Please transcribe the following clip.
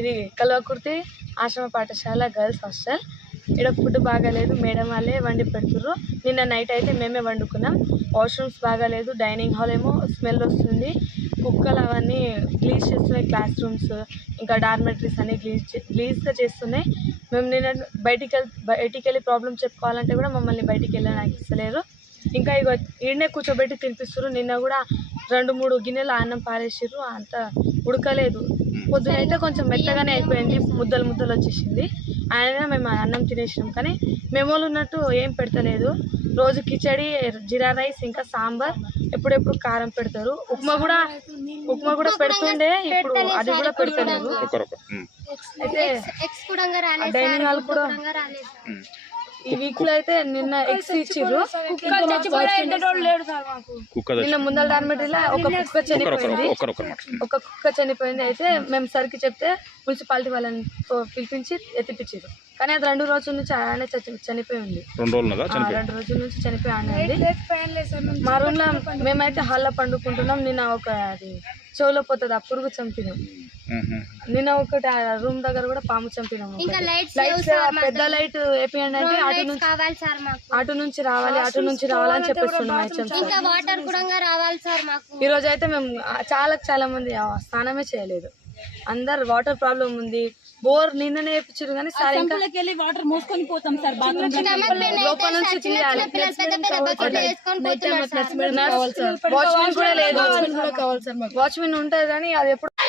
ఇది కల్వకుర్తి ఆశ్రమ పాఠశాల గర్ల్స్ హాస్టల్ ఇక్కడ ఫుడ్ బాగాలేదు మేడం వాళ్ళే వండి పెడుతుండ్రు నిన్న నైట్ అయితే మేమే వండుకున్నాం వాష్రూమ్స్ బాగాలేదు డైనింగ్ హాల్ ఏమో స్మెల్ వస్తుంది కుక్కలు అవన్నీ గ్లీజ్ చేస్తున్నాయి క్లాస్ రూమ్స్ ఇంకా డార్మెటరీస్ అన్ని గ్లీజ్ గ్లీజ్గా చేస్తున్నాయి మేము నిన్న బయటికి వెళ్ళి బయటికి వెళ్ళి ప్రాబ్లం చెప్పుకోవాలంటే కూడా మమ్మల్ని బయటికి వెళ్ళడానికి ఇస్తలేరు ఇంకా ఇక ఈడనే కూర్చోబెట్టి తినిపిస్తున్నారు నిన్న కూడా రెండు మూడు గిన్నెలు అన్నం పారేసిర్రు అంత ఉడకలేదు పొద్దున అయితే కొంచెం మెత్తగానే అయిపోయింది ముద్దలు ముద్దలు వచ్చేసింది ఆయన మేము అన్నం తినేసినాం కానీ మెమోలు ఉన్నట్టు ఏం పెడతలేదు రోజు కిచడి జీరా రైస్ ఇంకా సాంబార్ ఎప్పుడెప్పుడు కారం పెడతారు ఉప్మా కూడా ఉప్మా కూడా పెడుతుండే ఇప్పుడు అది కూడా పెడతలేదు అయితే డైనింగ్ హాల్ కూడా ఈ వీక్ లో అయితే నిన్న ఎగ్స్ ఇచ్చిర్రు నిన్న ముందల దానిమటిలో ఒక కుక్క చనిపోయింది ఒక కుక్క చనిపోయింది అయితే మేము సరికి చెప్తే మున్సిపాలిటీ వాళ్ళని పిలిపించి ఎత్తిపించారు కానీ అది రెండు రోజుల నుంచి ఆడనే చనిపోయి ఉంది రెండు రోజుల నుంచి చనిపోయి ఆడనే మా రూమ్ లో మేమైతే హాల్లో పండుకుంటున్నాం నిన్న ఒక అది చెవులో పోతుంది ఆ పురుగు చంపినాం నిన్న ఒకటి ఆ రూమ్ దగ్గర కూడా పాము చంపినాం పెద్ద లైట్ ఏపీయండి అటు నుంచి అటు నుంచి రావాలి అటు నుంచి రావాలి అని చెప్పేస్తున్నాం ఈ రోజు అయితే మేము చాలా చాలా మంది స్నానమే చేయలేదు అందరు వాటర్ ప్రాబ్లం ఉంది బోర్ నిన్ననే వేపించారు కానీ సార్ ఇంకా వెళ్ళి వాటర్ మోసుకొని పోతాం సార్ లోపల నుంచి తీయాలి వాచ్మెన్ కూడా లేదు వాచ్మెన్ ఉంటది కానీ అది ఎప్పుడు